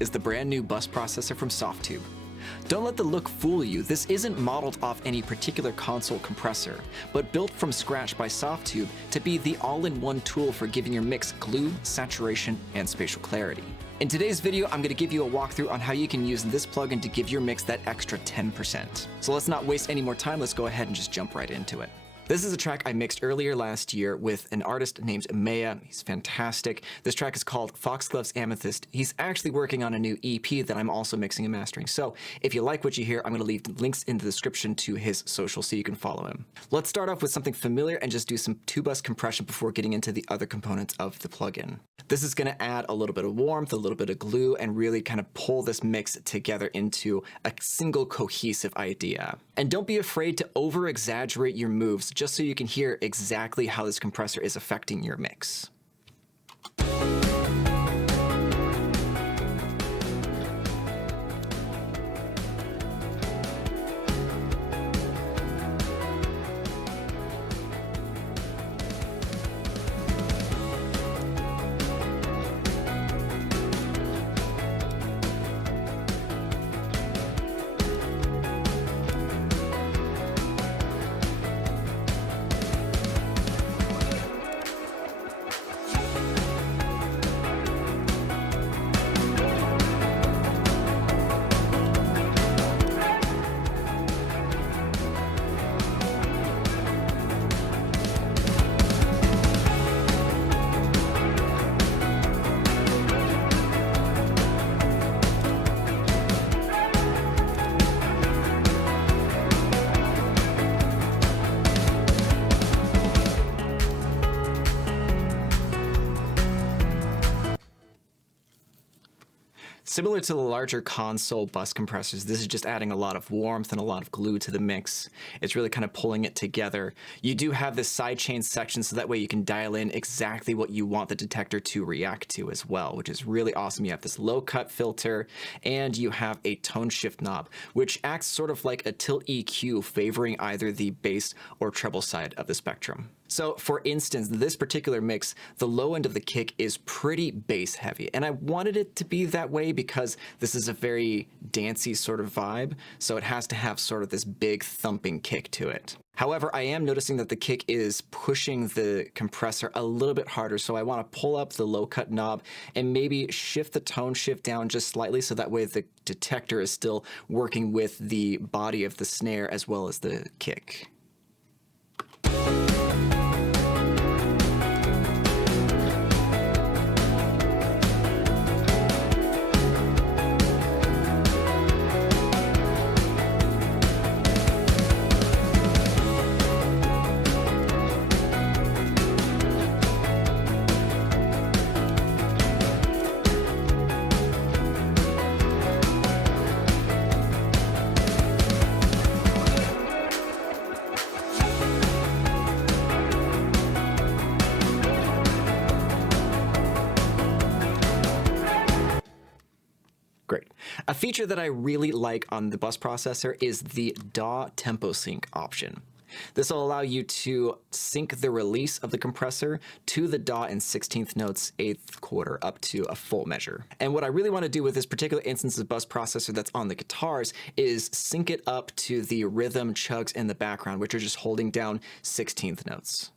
is the brand new bus processor from Softube. Don't let the look fool you, this isn't modeled off any particular console compressor, but built from scratch by Softube to be the all-in-one tool for giving your mix glue, saturation, and spatial clarity. In today's video, I'm going to give you a walkthrough on how you can use this plugin to give your mix that extra 10%. So let's not waste any more time, let's go ahead and just jump right into it. This is a track I mixed earlier last year with an artist named Ameya. He's fantastic. This track is called Foxgloves Amethyst. He's actually working on a new EP that I'm also mixing and mastering. So if you like what you hear, I'm going to leave links in the description to his social so you can follow him. Let's start off with something familiar and just do some 2-bus compression before getting into the other components of the plugin. This is going to add a little bit of warmth, a little bit of glue, and really kind of pull this mix together into a single cohesive idea. And don't be afraid to over-exaggerate your moves just so you can hear exactly how this compressor is affecting your mix. Similar to the larger console bus compressors, this is just adding a lot of warmth and a lot of glue to the mix. It's really kind of pulling it together. You do have this sidechain section, so that way you can dial in exactly what you want the detector to react to as well, which is really awesome. You have this low cut filter, and you have a tone shift knob, which acts sort of like a tilt EQ, favoring either the bass or treble side of the spectrum. So for instance, this particular mix, the low end of the kick is pretty bass heavy, and I wanted it to be that way because this is a very dancey sort of vibe, so it has to have sort of this big thumping kick to it. However, I am noticing that the kick is pushing the compressor a little bit harder, so I want to pull up the low cut knob and maybe shift the tone shift down just slightly so that way the detector is still working with the body of the snare as well as the kick. Great. A feature that I really like on the bus processor is the DAW tempo sync option. This will allow you to sync the release of the compressor to the DAW in 16th notes, 8th quarter, up to a full measure. And what I really want to do with this particular instance of bus processor that's on the guitars is sync it up to the rhythm chugs in the background, which are just holding down 16th notes.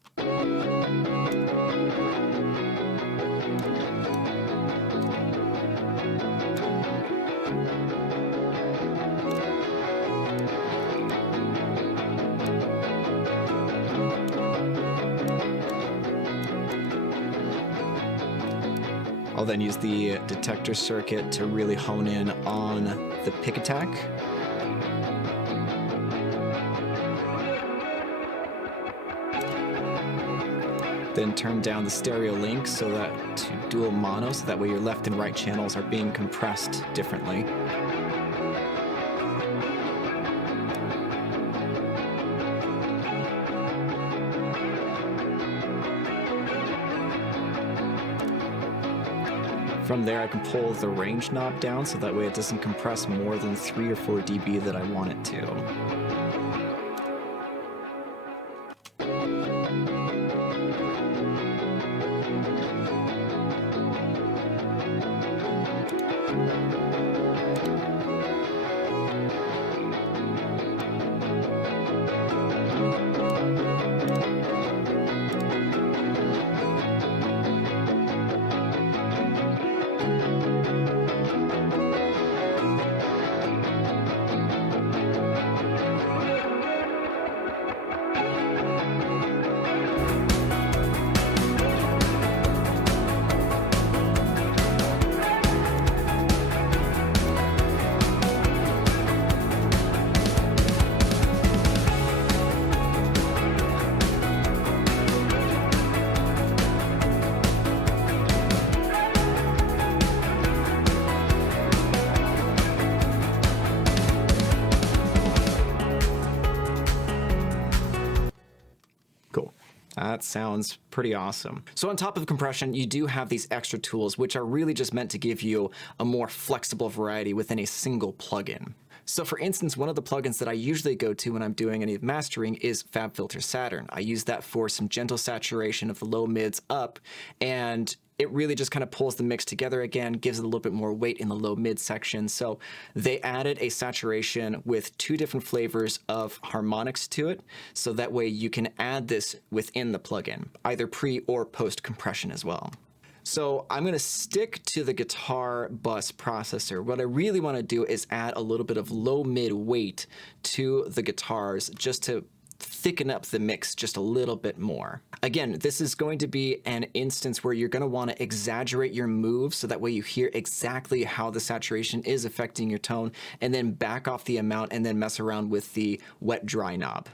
I'll then use the detector circuit to really hone in on the pick attack. Then turn down the stereo link so that to dual mono, so that way your left and right channels are being compressed differently. From there, I can pull the range knob down so that way it doesn't compress more than 3 or 4 dB that I want it to. that sounds pretty awesome. So on top of compression, you do have these extra tools, which are really just meant to give you a more flexible variety within a single plugin. So for instance, one of the plugins that I usually go to when I'm doing any mastering is FabFilter Saturn. I use that for some gentle saturation of the low mids up, and it really just kind of pulls the mix together again, gives it a little bit more weight in the low mid section. So they added a saturation with 2 different flavors of harmonics to it, so that way you can add this within the plugin, either pre or post compression as well. So I'm going to stick to the guitar bus processor. What I really want to do is add a little bit of low mid weight to the guitars just to thicken up the mix just a little bit more. Again, this is going to be an instance where you're going to want to exaggerate your moves so that way you hear exactly how the saturation is affecting your tone, and then back off the amount and then mess around with the wet dry knob.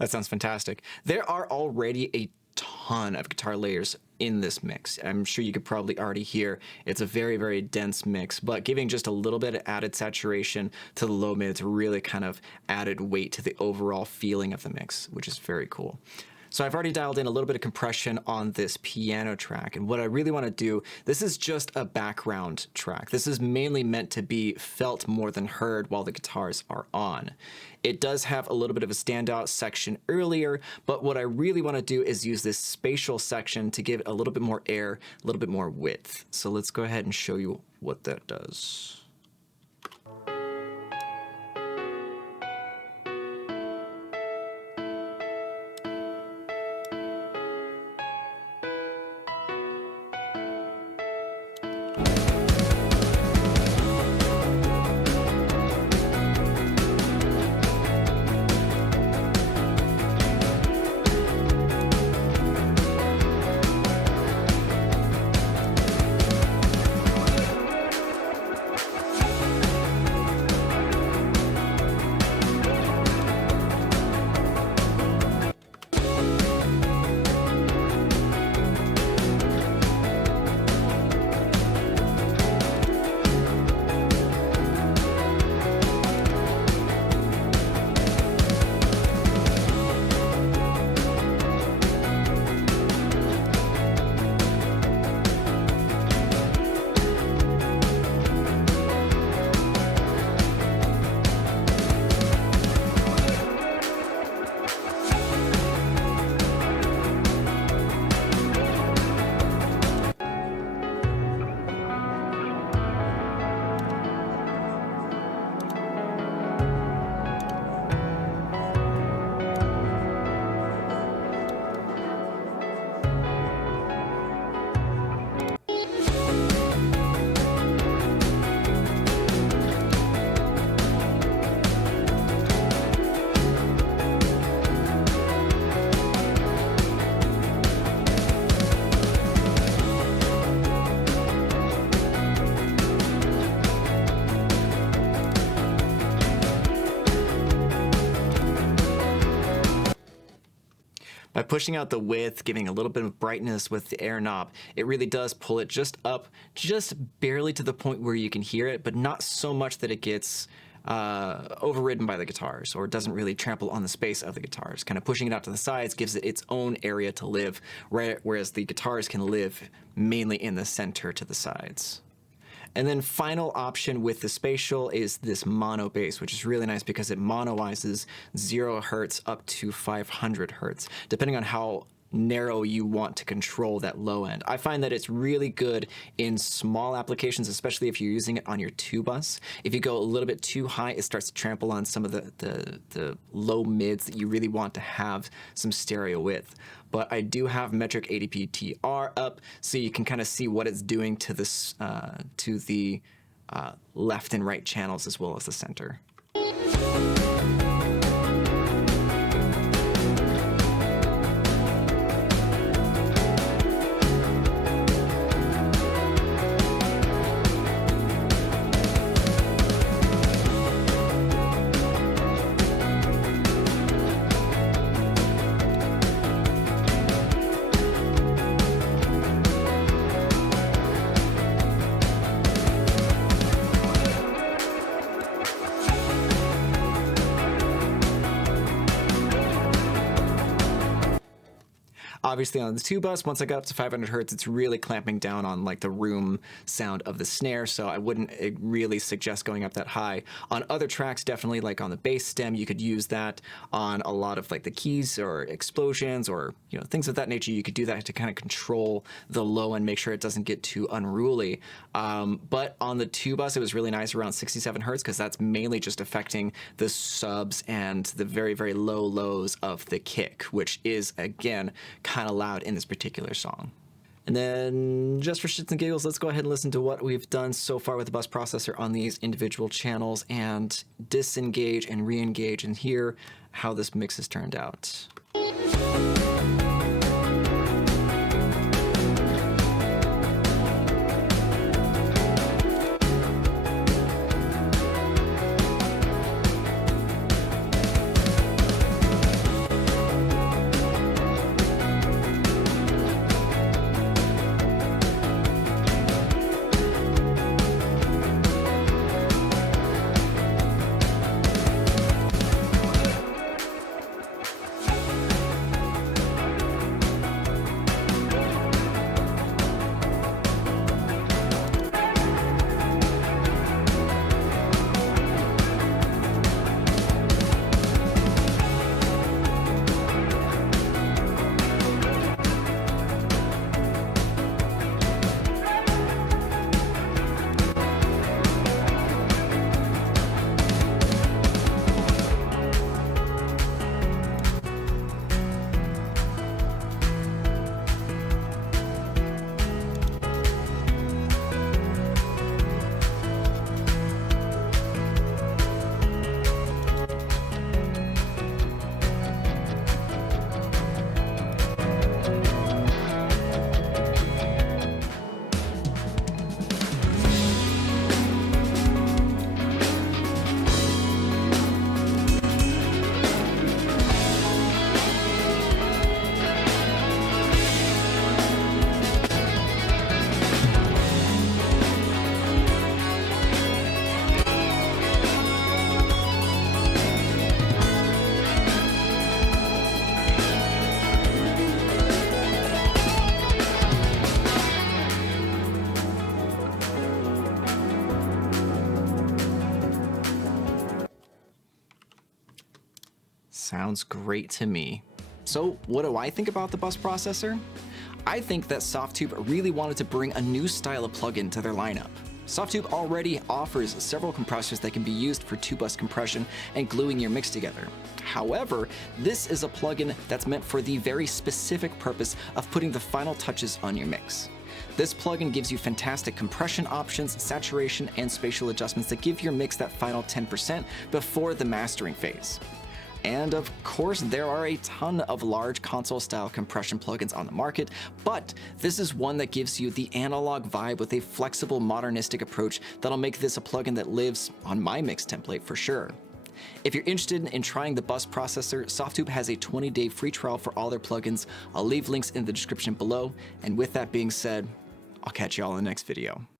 That sounds fantastic. There are already a ton of guitar layers in this mix. I'm sure you could probably already hear it's a very, very dense mix, but giving just a little bit of added saturation to the low mids really kind of added weight to the overall feeling of the mix, which is very cool. So I've already dialed in a little bit of compression on this piano track, and what I really want to do, this is just a background track. This is mainly meant to be felt more than heard while the guitars are on. It does have a little bit of a standout section earlier, but what I really want to do is use this spatial section to give it a little bit more air, a little bit more width. So let's go ahead and show you what that does. By pushing out the width, giving a little bit of brightness with the air knob, it really does pull it just up, just barely to the point where you can hear it, but not so much that it gets overridden by the guitars or doesn't really trample on the space of the guitars. Kind of pushing it out to the sides gives it its own area to live, whereas the guitars can live mainly in the center to the sides. And then final option with the Spatial is this mono bass, which is really nice because it monoizes 0 hertz up to 500 hertz, depending on how narrow you want to control that low end. I find that it's really good in small applications, especially if you're using it on your 2-bus. If you go a little bit too high, it starts to trample on some of the low mids that you really want to have some stereo with. But I do have metric ADP TR up, so you can kind of see what it's doing to this to the left and right channels as well as the center. Obviously on the 2-bus, once I got up to 500 hertz, it's really clamping down on like the room sound of the snare, so I wouldn't really suggest going up that high. On other tracks, definitely like on the bass stem, you could use that. On a lot of like the keys or explosions or things of that nature, you could do that to kind of control the low and make sure it doesn't get too unruly. But on the 2-bus, it was really nice around 67 hertz because that's mainly just affecting the subs and the very, very low lows of the kick, which is, again, kind of loud in this particular song. And then just for shits and giggles, let's go ahead and listen to what we've done so far with the bus processor on these individual channels and disengage and re-engage and hear how this mix has turned out. Sounds great to me. So what do I think about the bus processor? I think that Softube really wanted to bring a new style of plugin to their lineup. Softube already offers several compressors that can be used for 2-bus compression and gluing your mix together. However, this is a plugin that's meant for the very specific purpose of putting the final touches on your mix. This plugin gives you fantastic compression options, saturation, and spatial adjustments that give your mix that final 10% before the mastering phase. And of course, there are a ton of large console-style compression plugins on the market, but this is one that gives you the analog vibe with a flexible, modernistic approach that'll make this a plugin that lives on my mix template for sure. If you're interested in trying the bus processor, Softube has a 20-day free trial for all their plugins. I'll leave links in the description below. And with that being said, I'll catch you all in the next video.